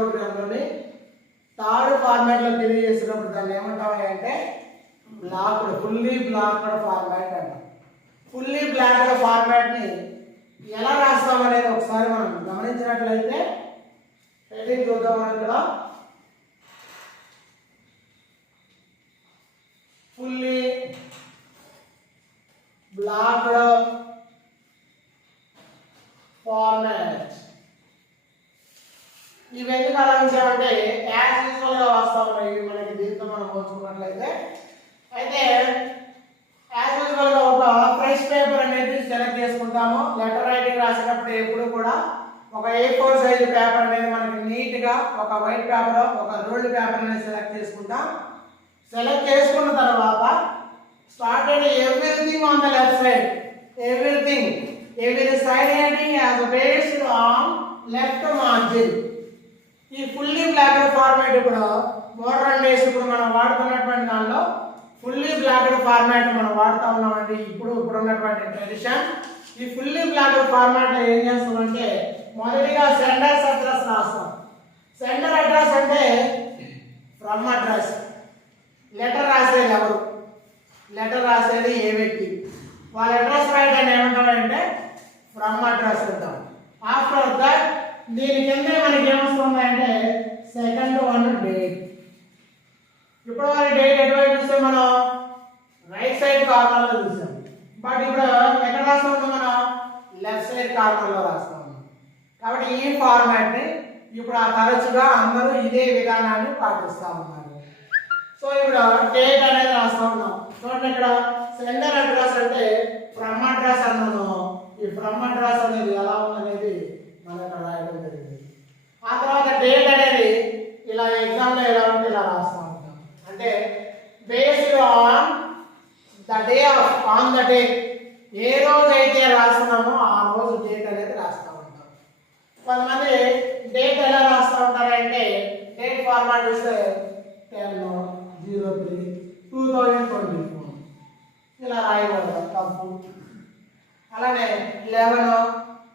ప్రోగ్రామ్లోని third ఫార్మాట్లో తెలియజేసినప్పుడు దాన్ని ఏమంటాం అంటే బ్లాక్డ్, ఫుల్లీ బ్లాక్డ్ ఫార్మాట్ అంటాం. ఫుల్లీ బ్లాక్డ్ ఫార్మాట్ని ఎలా రాస్తాం అనేది ఒకసారి మనం గమనించినట్లయితే హెడ్డింగ్ చూద్దాం. ఇక్కడ ఫుల్లీ బ్లాక్డ్ ఫార్మాట్. ఇవి ఎందుకు అలా ఉంచామంటే యాజ్ యూజువల్ గా వస్తా ఉన్నాయి మనకి. దీంతో మనం పోల్చుకున్నట్లయితే అయితే యాజ్ యూజువల్ గా ఒక ఫ్రెష్ పేపర్ అనేది సెలెక్ట్ చేసుకుంటాము. లెటర్ రైటింగ్ రాసేటప్పుడు ఎప్పుడు కూడా ఒక A4 సైజ్ పేపర్ అనేది మనకి నీట్ గా ఒక వైట్ పేపర్, ఒక రూల్డ్ పేపర్ అనేది సెలెక్ట్ చేసుకుంటాం. సెలెక్ట్ చేసుకున్న తర్వాత started everything on the left side, everything every side heading as based on left margin. ఈ ఫుల్లీ బ్లాక్డ్ ఫార్మాట్ ఇప్పుడు మోడర్న్ డేస్ ఇప్పుడు మనం వాడుతున్నటువంటి దానిలో ఫుల్లీ బ్లాక్డ్ ఫార్మాట్ మనం వాడుతూ ఉన్నామండి. ఇప్పుడు ఉన్నటువంటి ట్రెడిషన్. ఈ ఫుల్లీ బ్లాక్డ్ ఫార్మాట్ ఏం చేస్తామంటే మొదటిగా సెండర్స్ అడ్రస్ రాస్తాం. సెండర్ అడ్రస్ అంటే ఫ్రమ్ అడ్రస్. లెటర్ రాసేది ఎవరు? లెటర్ రాసేది ఏ వ్యక్తి? వాళ్ళ అడ్రస్ రాయడాన్ని ఏమంటామంటే ఫ్రమ్ అడ్రస్ అంటాం. ఆఫ్టర్ దట్ దీని కింద మనకి ఏమొస్తుంది అంటే సెకండ్ వన్ డేట్. ఇప్పుడు మన డేట్ ఎటువైపు చూస్తే మనం రైట్ సైడ్ కార్నర్ లో చూసాం. బట్ ఇప్పుడు ఎక్కడ రాస్తా ఉన్నాం? మనం లెఫ్ట్ సైడ్ కార్నర్ లో రాస్తా ఉన్నాం. కాబట్టి ఈ ఫార్మాట్ ని ఇప్పుడు తరచుగా అందరూ ఇదే విధానాన్ని పాటిస్తా ఉన్నారు. సో ఇప్పుడు డేట్ అనేది రాస్తా ఉన్నాం. చూడండి ఇక్కడ సెండర్ అడ్రస్ అంటే ఫ్రమ్ అడ్రస్ అన్నాను. ఈ ఫ్రమ్ అడ్రస్ అనేది ఎలా ఉందనేది మనం ఇక్కడ రాయడం జరిగింది. ఆ తర్వాత డేట్ అనేది ఇలా ఎగ్జామ్ లో ఎలా ఉంటే ఇలా రాస్తా ఉంటాం. అంటే based on the day on the day, ఏ రోజు అయితే రాస్తున్నామో ఆ రోజు డేట్ అనేది రాస్తా ఉంటాం. కొంతమంది డేట్ ఎలా రాస్తా ఉంటారంటే డేట్ ఫార్మాట్ చూస్తే 10/03/2024 ఇలా రాయకూడదు, తప్పు. అలానే 11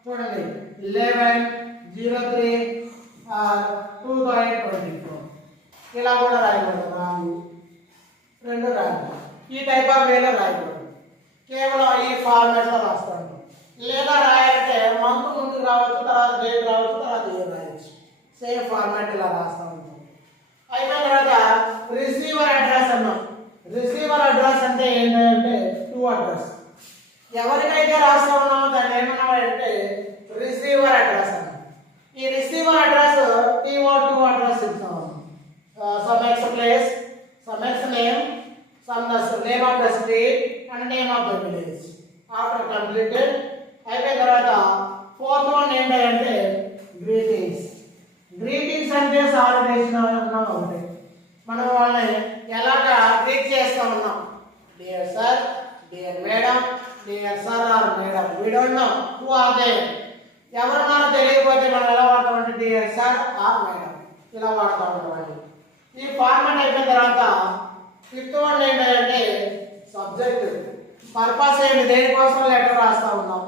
చూడండి 11/03/2024 ఇలా కూడా రాయకూడదు, రాంగ్. రెండు రాంగ్. ఈ టైప్ ఆఫ్ వేలో రాయకూడదు. కేవలం ఈ ఫార్మాట్ లో రాస్తాను. లేదా రాయాలంటే మంత్ ముందు రావచ్చు, తర్వాత డేట్ రావచ్చు, తర్వాత ఇయర్ రాయొచ్చు. సేమ్ ఫార్మాట్ ఇలా రాస్తా ఉంటాం. అయిపోయిన తర్వాత రిసీవర్ అడ్రస్ అన్నాం. రిసీవర్ అడ్రస్ అంటే ఏంటంటే టు అడ్రస్. ఎవరికైతే రాస్తా ఉన్నామో దాన్ని ఏమన్నామంటే రిసీవర్ అడ్రస్ అన్నాం. ఈ రిసీవర్ అడ్రస్ TO2 అడ్రస్ ఇస్తాం. Some x place, some x name, some name of the street and name of the village. After completed అయిపోయిన తర్వాత ఫోర్త్ వన్ ఏంటంటే గ్రీటింగ్స్. గ్రీటింగ్స్ అంటే సాల్యుటేషన్ అన్నా ఒకటి. మనం వాళ్ళని ఎలాగా ట్రీట్ చేస్తా ఉన్నాం? Dear sir, dear madam, dear sir or madam. We don't know who are they. ఎవరున్నారో తెలియకపోతే మనం ఎలా వాడతామంటే డియర్ సార్ ఆర్ మేడం ఇలా వాడుతూ ఉంటామండి. ఈ ఫార్మాట్ అయిపోయిన తర్వాత ఫిఫ్త్ వన్ ఏంటంటే సబ్జెక్ట్. పర్పస్ ఏంటి? దేనికోసం లెటర్ రాస్తా ఉన్నాం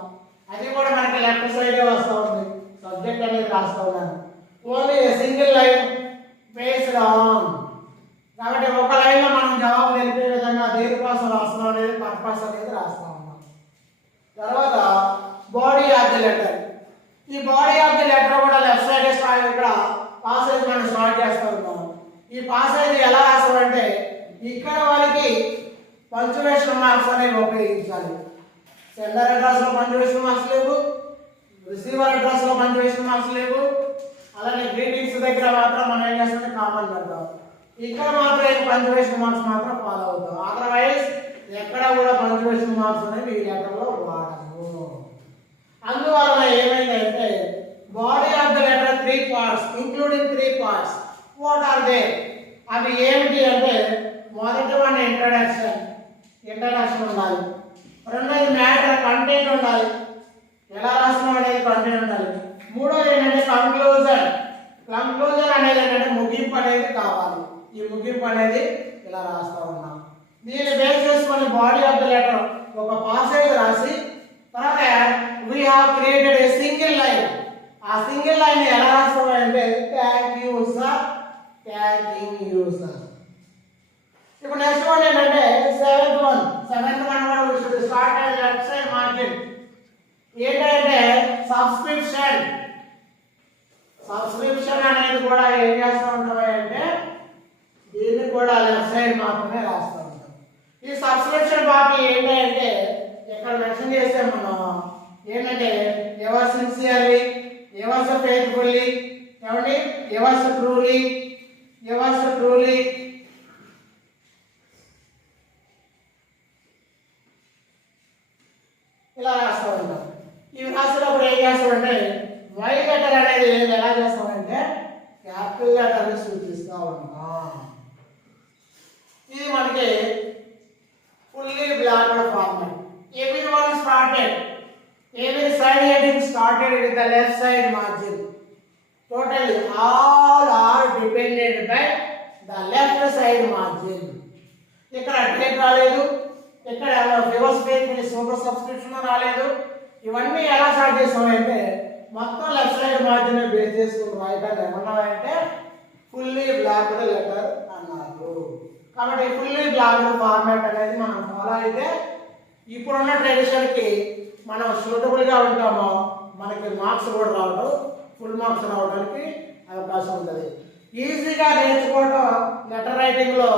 అది కూడా మనకి లెఫ్ట్ సైడ్ వస్తూ ఉంది. సబ్జెక్ట్ అనేది రాస్తా ఉన్నాను. Only single line based on. కాబట్టి ఒక లైన్ లో మనం జవాబు తెలిపే విధంగా దేనికోసం రాస్తున్నాం అనేది పర్పస్ అనేది రాస్తా ఉన్నాం. తర్వాత బాడీ ఆఫ్ ది లెటర్. ఈ బాడీ ఆఫ్ ది లెటర్ కూడా లెఫ్ట్ సైడ్ స్టార్ట్. ఇక్కడ పాసేజ్ మనం స్టార్ట్ చేస్తూ ఉన్నాం. ఈ పాసేజ్ ఎలా రాస్తామంటే ఇక్కడ వరకు పంక్చువేషన్ మార్క్స్ అనేవి ఉపయోగించాలి. సెండర్ అడ్రస్ లో పంక్చువేషన్ మార్క్స్ లేవు, రిసీవర్ అడ్రస్ లో పంక్చువేషన్ మార్క్స్ లేవు. అలానే గ్రీటింగ్స్ దగ్గర మాత్రం మనం ఏం చేస్తామంటే కామన్ పెడతాం. ఇక్కడ మాత్రం పంక్చువేషన్ మార్క్స్ మాత్రం ఫాలో అవుతాం. అదర్వైజ్ ఎక్కడ కూడా పంక్చువేషన్ మార్క్స్ అనేవి ఈ లెటర్లో వాడము. అందువలన ఏమైందంటే body of the letter 3 parts including 3 parts. What are they? అవి ఏమిటి అంటే మొదటి వన్ ఇంట్రడక్షన్ ఉండాలి. రెండోది మ్యాటర్ కంటెంట్ ఉండాలి. ఎలా రాస్తున్నాం అనేది కంటెంట్ ఉండాలి. మూడోది ఏంటంటే కంక్లూజన్ అనేది ఏంటంటే ముగింపు అనేది కావాలి. ఈ ముగింపు అనేది ఇలా రాస్తా ఉన్నాం. దీన్ని బేస్ చేసుకొని బాడీ ఆఫ్ ద లెటర్ ఒక పాసేజ్ రాసి తర్వాత we have created a single line. ఆ సింగిల్ లైన్ ఎలా రాస్తామంటే థ్యాంక్ యూ యూ సార్. ఇప్పుడు నెక్స్ట్ వన్ ఏంటంటే సెవెంత్ వన్ కూడా we should start at left side margin. ఏంటంటే సబ్స్క్రిప్షన్ అనేది కూడా ఏం చేస్తూ ఉంటాం అంటే దీన్ని కూడా లెఫ్ట్ సైడ్ మాత్రమే రాస్తూ ఉంటాం. ఈ సబ్స్క్రిప్షన్ బాకీ ఏంటంటే ఇక్కడ మెన్షన్ చేస్తే మనం ఏంటంటే ఎవర్ సిన్సియర్లీ, ఎవర్ ఫెయిత్ఫుల్లీ, ఏమండి ఎవర్ ట్రూలీ ఇలా రాస్తూ ఉంటాం. ఇవి రాసేటప్పుడు ఏం చేస్తామంటే వై లెటర్ అనేది ఎలా చేస్తామంటే క్యాపిటల్ లెటర్ సూచిస్తూ ఉంటాం. ఇది మనకి fully blocked format. Every side heading started with the left side margin. Totally all are dependent by the left side margin. ఇక్కడ డేట్ రాలేదు, ఇక్కడ రివర్స్ పేజ్ సూపర్ సబ్స్క్రిప్షన్ రాలేదు. ఇవన్నీ ఎలా స్టార్ట్ చేస్తామంటే మొత్తం లెఫ్ట్ సైడ్ మార్జిన్ బేస్ చేసుకుని రాయటాన్ని ఏమన్నారంటే ఫుల్లీ బ్లాక్డ్ లెటర్ అన్నారు. కాబట్టి ఫుల్లీ బ్లాక్డ్ ఫార్మాట్ అనేది మనం ఫాలో అయితే ఇప్పుడున్న ట్రెడిషన్కి మనం సూటబుల్గా ఉంటామో మనకి మార్క్స్ కూడా రావడం, ఫుల్ మార్క్స్ రావడానికి అవకాశం ఉంటుంది. ఈజీగా నేర్చుకోవడం లెటర్ రైటింగ్లో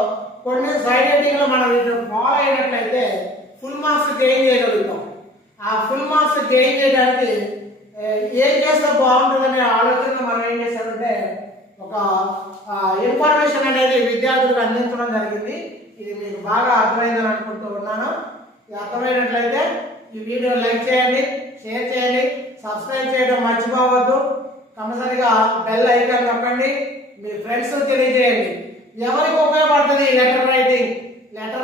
కొన్ని సైడ్ రైటింగ్లో మనం వీటిని ఫాలో అయినట్లయితే ఫుల్ మార్క్స్ గెయిన్ చేయగలుగుతాం. ఆ ఫుల్ మార్క్స్ గెయిన్ చేయడానికి ఏం చేస్తే బాగుంటుందనే ఆలోచనలో మనం ఏం చేస్తామంటే ఒక ఇన్ఫర్మేషన్ అనేది విద్యార్థులకు అందించడం జరిగింది. ఇది మీకు బాగా అర్థమైందని అనుకుంటూ ఉన్నాను. ఇది అర్థమైనట్లయితే ఈ వీడియో లైక్ చేయండి, షేర్ చేయండి, సబ్స్క్రైబ్ చేయడం మర్చిపోవద్దు. కంపల్సరీగా బెల్ ఐకాన్ నొక్కండి, మీ ఫ్రెండ్స్ తెలియజేయండి. ఎవరికి ఉపయోగపడుతుంది లెటర్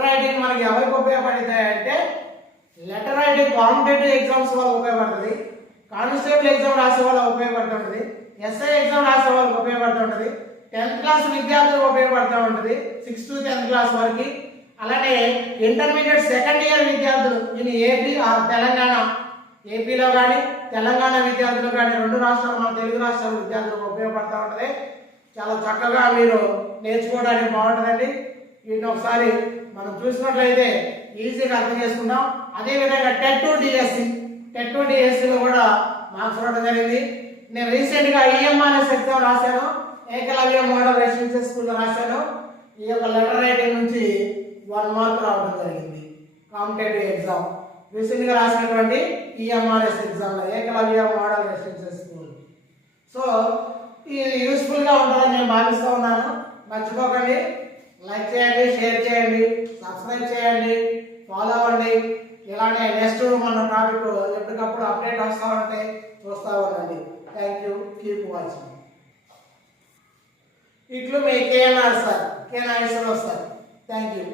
రైటింగ్ మనకి ఎవరికి ఉపయోగపడుతుంది అంటే లెటర్ రైటింగ్ కాంపిటేటివ్ ఎగ్జామ్స్ వాళ్ళకి ఉపయోగపడుతుంది, కానిస్టేబుల్ ఎగ్జామ్ రాసే వాళ్ళకి ఉపయోగపడుతుంటుంది, ఎస్ఐ ఎగ్జామ్ రాసే వాళ్ళకి ఉపయోగపడుతుంటుంది, 10th క్లాస్ విద్యార్థులకు ఉపయోగపడుతూ ఉంటుంది 6th to 10th క్లాస్ వరకు. అలానే ఇంటర్మీడియట్ సెకండ్ ఇయర్ విద్యార్థులు ఇన్ ఏపీ తెలంగాణ, ఏపీలో కానీ తెలంగాణ విద్యార్థులు కానీ రెండు రాష్ట్రాలు మన తెలుగు రాష్ట్రాల విద్యార్థులకు ఉపయోగపడుతూ ఉంటుంది. చాలా చక్కగా మీరు నేర్చుకోవడానికి బాగుంటుందండి. వీటిని ఒకసారి మనం చూసినట్లయితే ఈజీగా అర్థం చేసుకుంటాం. అదేవిధంగా టెట్ టు డిఎస్సిలో కూడా మార్క్స్ రావడం జరిగింది. నేను రీసెంట్గా ఈఎంఆర్ఎస్ ఎగ్జామ్ రాశాను, ఏకలవ్య మోడల్ రెసిడెన్షియల్ స్కూల్లో రాశాను. ఈ యొక్క లెటర్ రైటింగ్ నుంచి 1 మార్క్ రావడం జరిగింది. కాంపిటేటివ్ ఎగ్జామ్ రీసెంట్గా రాసినటువంటి ఈఎంఆర్ఎస్ ఎగ్జామ్లో Eklavya model residential school. So ఇది యూస్ఫుల్గా ఉంటుందని నేను భావిస్తూ ఉన్నాను. మర్చిపోకండి, లైక్ చేయండి, షేర్ చేయండి, సబ్స్క్రైబ్ చేయండి, ఫాలో అవ్వండి. ఇలానే నెక్స్ట్ మన టాపిక్ ఎప్పటికప్పుడు అప్డేట్ వస్తూ ఉంటే చూస్తూ ఉండండి. Thank you, keep watching. ఇట్లు మీ KNR sir, K Nageswara Rao sir. Thank you.